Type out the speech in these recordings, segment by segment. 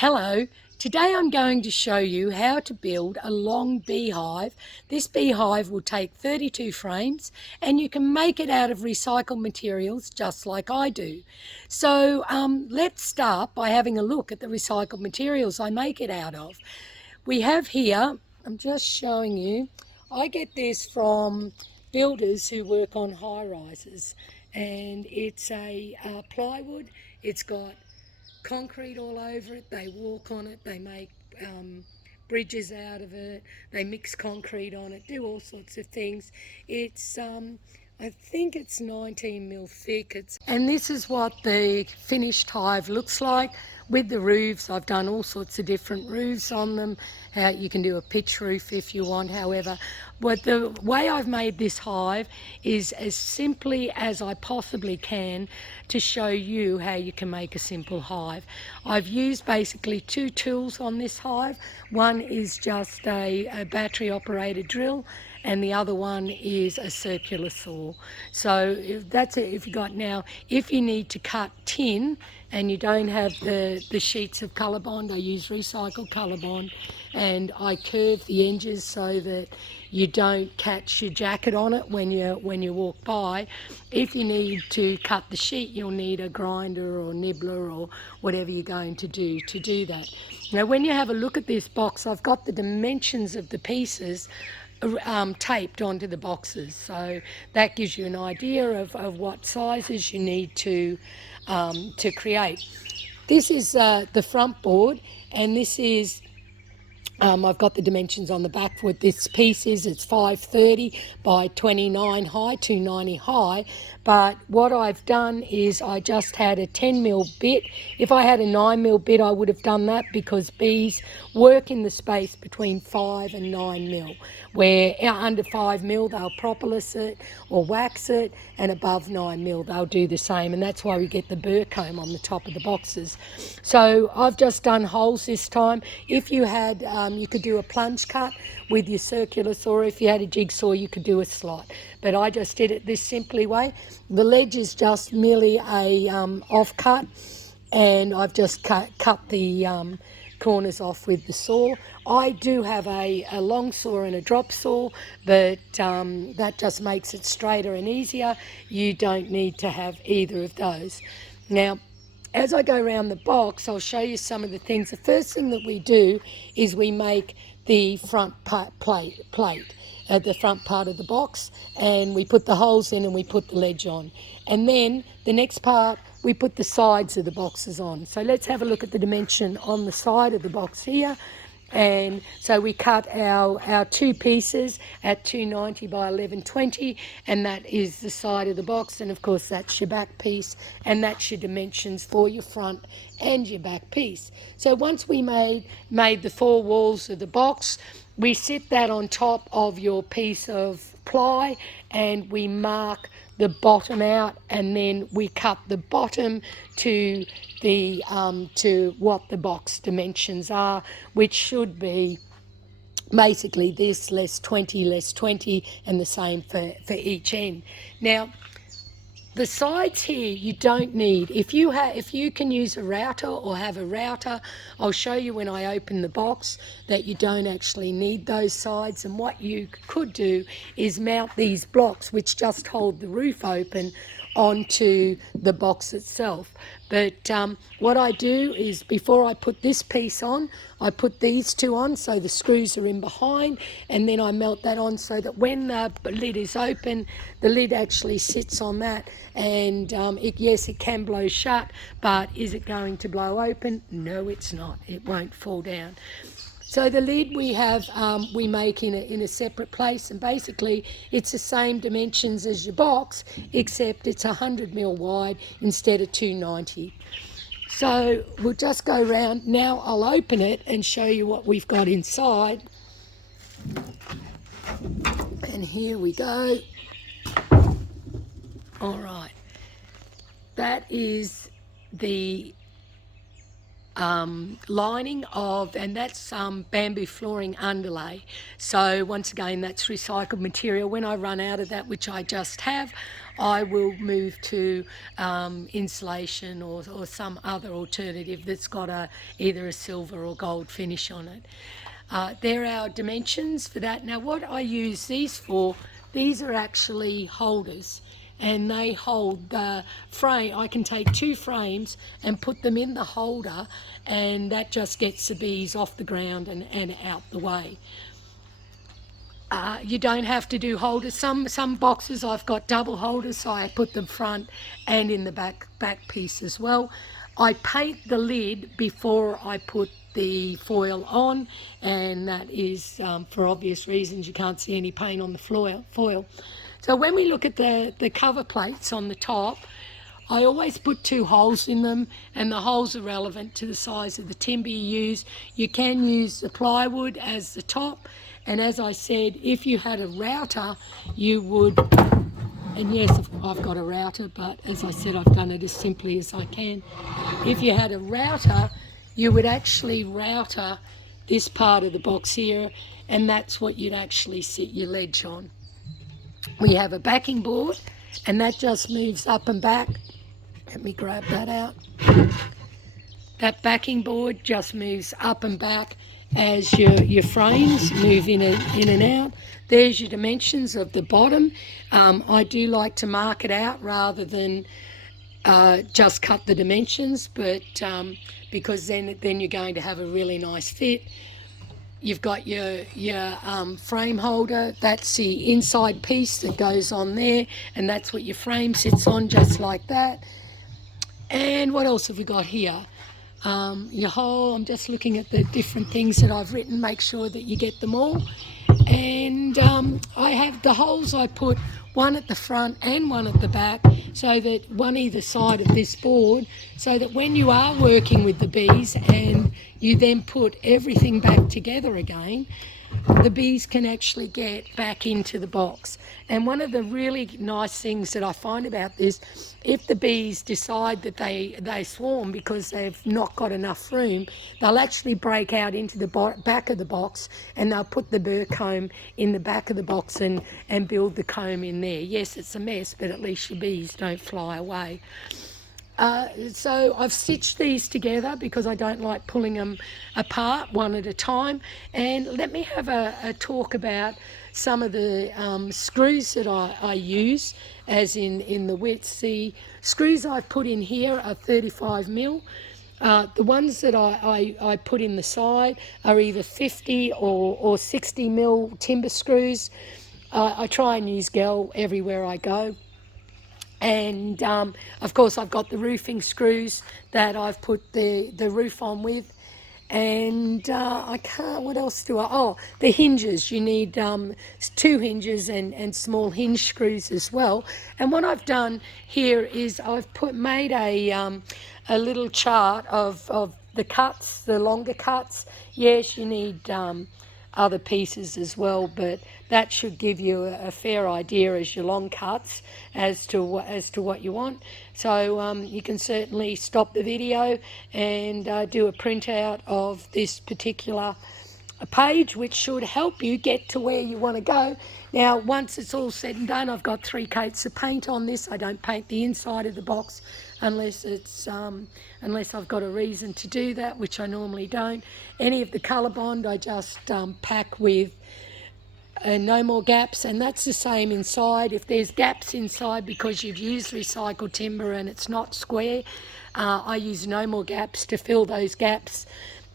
Hello, today I'm going to show you how to build a long beehive. This beehive will take 32 frames and you can make it out of recycled materials just like I do. So let's start by having a look at the recycled materials I make it out of. We have here, I'm just showing you, I get this from builders who work on high rises, and it's a plywood. It's got concrete all over it. They walk on it, they make bridges out of it, they mix concrete on it, do all sorts of things. It's I think it's 19 mil thick. And this is what the finished hive looks like with the roofs. I've done all sorts of different roofs on them. You can do a pitch roof if you want, however. But the way I've made this hive is as simply as I possibly can to show you how you can make a simple hive. I've used basically two tools on this hive. One is just a battery operated drill, and the other one is a circular saw. So that's it. If you need to cut tin and you don't have the sheets of Colourbond, I use recycled Colourbond, and I curve the edges so that you don't catch your jacket on it when you walk by. If you need to cut the sheet, you'll need a grinder or nibbler or whatever you're going to do that. Now when you have a look at this box, I've got the dimensions of the pieces taped onto the boxes, so that gives you an idea of what sizes you need to create. This is the front board, and this is I've got the dimensions on the back. What this piece is, it's 530 by 29 high, 290 high. But what I've done is I just had a 10 mil bit. If I had a 9 mil bit, I would have done that, because bees work in the space between 5 and 9 mil. Where under 5 mil, they'll propolis it or wax it, and above 9 mil, they'll do the same. And that's why we get the burr comb on the top of the boxes. So I've just done holes this time. If you had, you could do a plunge cut with your circular saw. If you had a jigsaw, you could do a slot. But I just did it this simply way. The ledge is just merely a off cut, and I've just cut the corners off with the saw. I do have a long saw and a drop saw, but that just makes it straighter and easier. You don't need to have either of those. Now, as I go around the box, I'll show you some of the things. The first thing that we do is we make the front plate at the front part of the box, and we put the holes in and we put the ledge on. And then the next part, we put the sides of the boxes on. So let's have a look at the dimension on the side of the box here. And so we cut our two pieces at 290 by 1120, and that is the side of the box, and of course that's your back piece, and that's your dimensions for your front and your back piece. So once we made the four walls of the box, we sit that on top of your piece of ply, and we mark the bottom out, and then we cut the bottom to the to what the box dimensions are, which should be basically this less 20, and the same for each end. Now, the sides here you don't need. If you can use a router or have a router, I'll show you when I open the box that you don't actually need those sides. And what you could do is mount these blocks, which just hold the roof open, onto the box itself. But what I do is, before I put this piece on, I put these two on so the screws are in behind, and then I melt that on so that when the lid is open, the lid actually sits on that. And yes, it can blow shut, but is it going to blow open? No, it's not. It won't fall down. So the lid we make in a separate place, and basically it's the same dimensions as your box, except it's 100 mil wide instead of 290. So we'll just go around. Now I'll open it and show you what we've got inside. And here we go. All right. That is the lining of, and that's bamboo flooring underlay. So once again, that's recycled material. When I run out of that, which I just have, I will move to insulation or some other alternative that's got either a silver or gold finish on it. There are our dimensions for that. Now what I use these for, these are actually holders, and they hold the frame. I can take 2 frames and put them in the holder, and that just gets the bees off the ground and out the way. You don't have to do holders. Some boxes I've got double holders, so I put them front and in the back piece as well. I paint the lid before I put the foil on, and that is for obvious reasons. You can't see any paint on the foil. So when we look at the cover plates on the top, I always put 2 holes in them, and the holes are relevant to the size of the timber you use. You can use the plywood as the top, and as I said, if you had a router, you would, and yes, I've got a router, but as I said, I've done it as simply as I can. If you had a router, you would actually router this part of the box here, and that's what you'd actually sit your ledge on. We have a backing board, and that just moves up and back. Let me grab that out. That backing board just moves up and back as your frames move in and out. There's your dimensions of the bottom. I do like to mark it out rather than just cut the dimensions, but because then you're going to have a really nice fit. You've got your frame holder. That's the inside piece that goes on there, and that's what your frame sits on, just like that. And what else have we got here? Your hole, I'm just looking at the different things that I've written, make sure that you get them all. And I have the holes, I put one at the front and one at the back, so that one either side of this board, so that when you are working with the bees and you then put everything back together again, the bees can actually get back into the box. And one of the really nice things that I find about this, if the bees decide that they swarm because they've not got enough room, they'll actually break out into the back of the box, and they'll put the burr comb in the back of the box and build the comb in there. Yes, it's a mess, but at least your bees don't fly away. So I've stitched these together because I don't like pulling them apart one at a time. And let me have a talk about some of the screws that I use, as in the widths. The screws I've put in here are 35mm. The ones that I put in the side are either 50 or 60mm timber screws. I try and use gel everywhere I go. And of course I've got the roofing screws that I've put the roof on with. And I can't, what else do the hinges. You need 2 hinges and small hinge screws as well. And what I've done here is I've made a little chart of the cuts, the longer cuts. Yes, you need other pieces as well, but that should give you a fair idea as your long cuts as to what you want. So you can certainly stop the video and do a printout of this particular page, which should help you get to where you want to go. Now, once it's all said and done, I've got 3 coats of paint on this. I don't paint the inside of the box unless I've got a reason to do that, which I normally don't. Any of the Colourbond I just pack with No More Gaps, and that's the same inside. If there's gaps inside because you've used recycled timber and it's not square, I use No More Gaps to fill those gaps.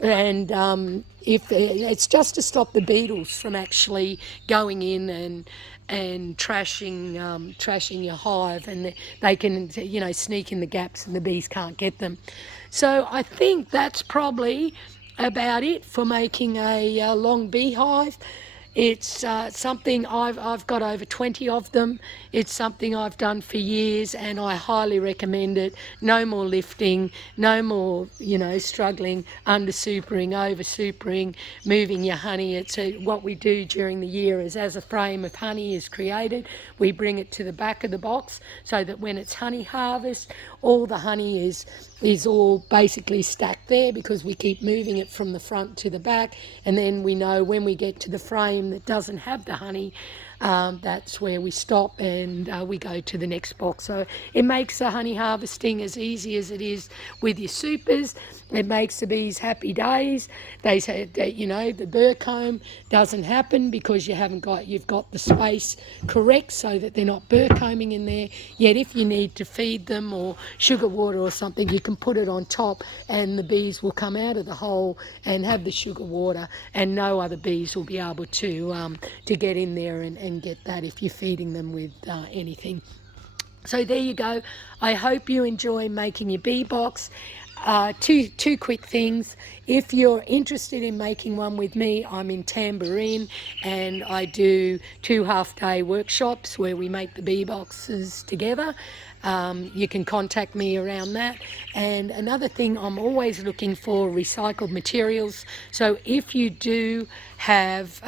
And if it's just to stop the beetles from actually going in and trashing your hive, and they can sneak in the gaps and the bees can't get them. So I think that's probably about it for making a long beehive. It's something I've got over 20 of them. It's something I've done for years, and I highly recommend it. No more lifting, no more struggling under supering, over supering, moving your honey. It's what we do during the year is, as a frame of honey is created, we bring it to the back of the box so that when it's honey harvest, all the honey is all basically stacked there, because we keep moving it from the front to the back, and then we know when we get to the frame that doesn't have the honey, that's where we stop, and we go to the next box. So it makes the honey harvesting as easy as it is with your supers. It makes the bees happy days. They say that, you know, the burr comb doesn't happen because you've got the space correct so that they're not burr combing in there. Yet if you need to feed them or sugar water or something, you can put it on top and the bees will come out of the hole and have the sugar water, and no other bees will be able to get in there and get that if you're feeding them with anything. So there you go. I hope you enjoy making your bee box. Two quick things. If you're interested in making one with me, I'm in Tambourine and I do 2 half-day workshops where we make the bee boxes together. You can contact me around that. And another thing, I'm always looking for recycled materials. So if you do have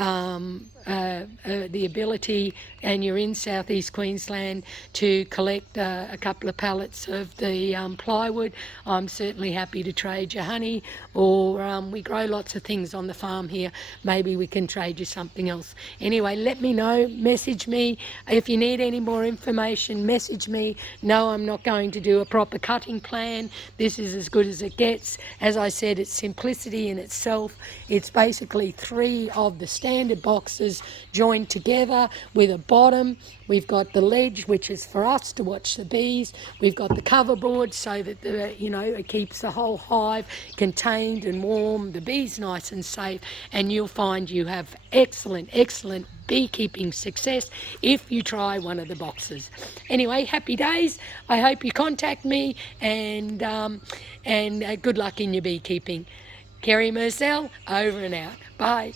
the ability and you're in southeast Queensland to collect a couple of pallets of the plywood, I'm certainly happy to trade you honey, or we grow lots of things on the farm here. Maybe we can trade you something else. Anyway, let me know, message me. If you need any more information, message me. No, I'm not going to do a proper cutting plan. This is as good as it gets. As I said, it's simplicity in itself. It's basically 3 of the standard boxes joined together with a bottom. We've got the ledge, which is for us to watch the bees. We've got the cover board so that it keeps the whole hive contained and warm, the bees nice and safe, and you'll find you have excellent beekeeping success if you try one of the boxes. Anyway, happy days. I hope you contact me, and good luck in your beekeeping. Kerry Mercell, over and out. Bye.